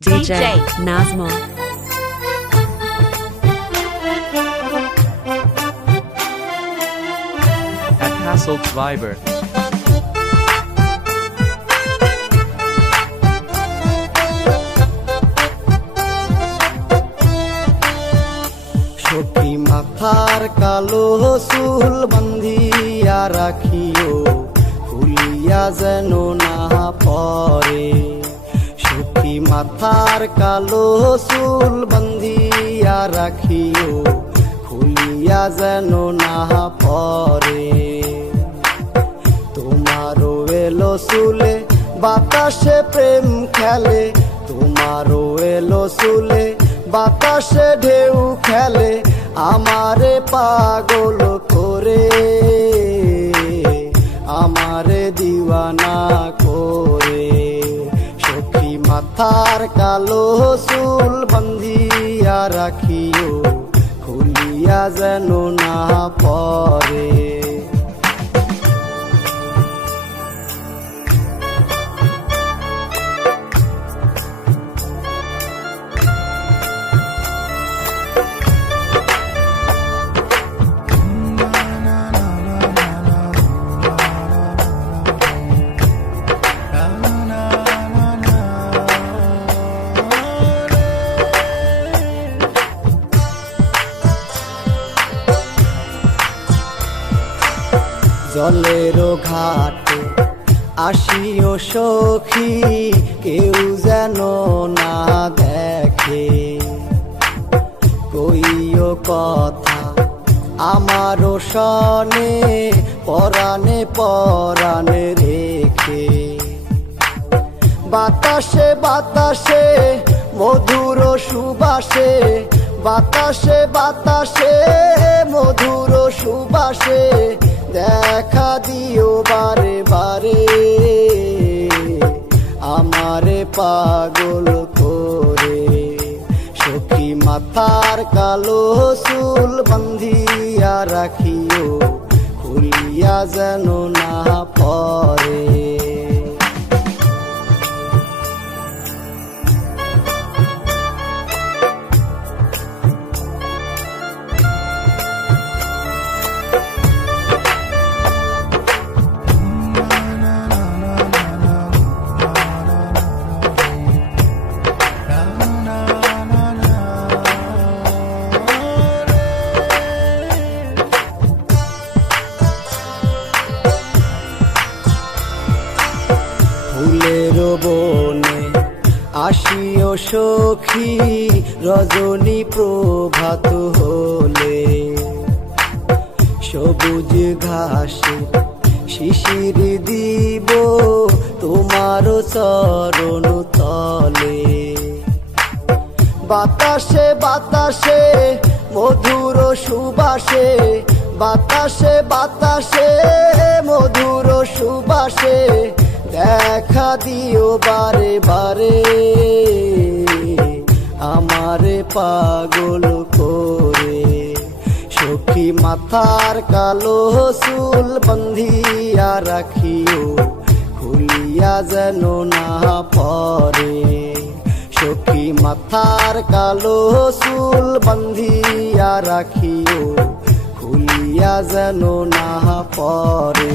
DJ Nazmo. At Hasselt Viber. সখী মাথার কালো চুল বান্ধিয়া রাখিও, খুলিয়া যেন না পরে। সখী মাথার কালো চুল বান্ধিয়া রাখিও, খুলিয়া যেন না পরে। তোমারও এলো চুলে বাতাসে প্রেম খেলে, তোমারও এলো চুলে বাতাসে ঢেউ খেলে, আমারে পাগল করে, আমারে দিওয়ানা করে। সখী মাথার কালো চুল বান্ধিয়া রাখিও, খুলিয়া যেন না পরে। জলেরও ঘাটে আসিও সখী, কেউ যেন না দেখে। কইও কথা আমারও সনে, পরাণে পরাণে রেখে। বাতাসে বাতাসে মধুর সুবাসে, বাতাসে বাতাসে মধুর সুবাসে, দেখা দিও বারে বারে, আমারে পাগল করে। সখী মাথার কালো চুল বান্ধিয়া রাখিও, খুলিয়া যেন না পরে। ফুলের বনে আসিও সখী, রজনী প্রভাত হলে। সবুজ ঘাসে শিশির দিব তোমার চরণ তলে। বাতাসে বাতাসে মধুর সুবাসে, বাতাসে বাতাসে মধুর সুবাসে, দেখা দিও বারে বারে, আমারে পাগল করে। সখী মাথার কালো চুল বান্ধিয়া রাখিও, খুলিয়া যেন না পরে। সখী মাথার কালো চুল বান্ধিয়া রাখিও, খুলিয়া যেন না পরে।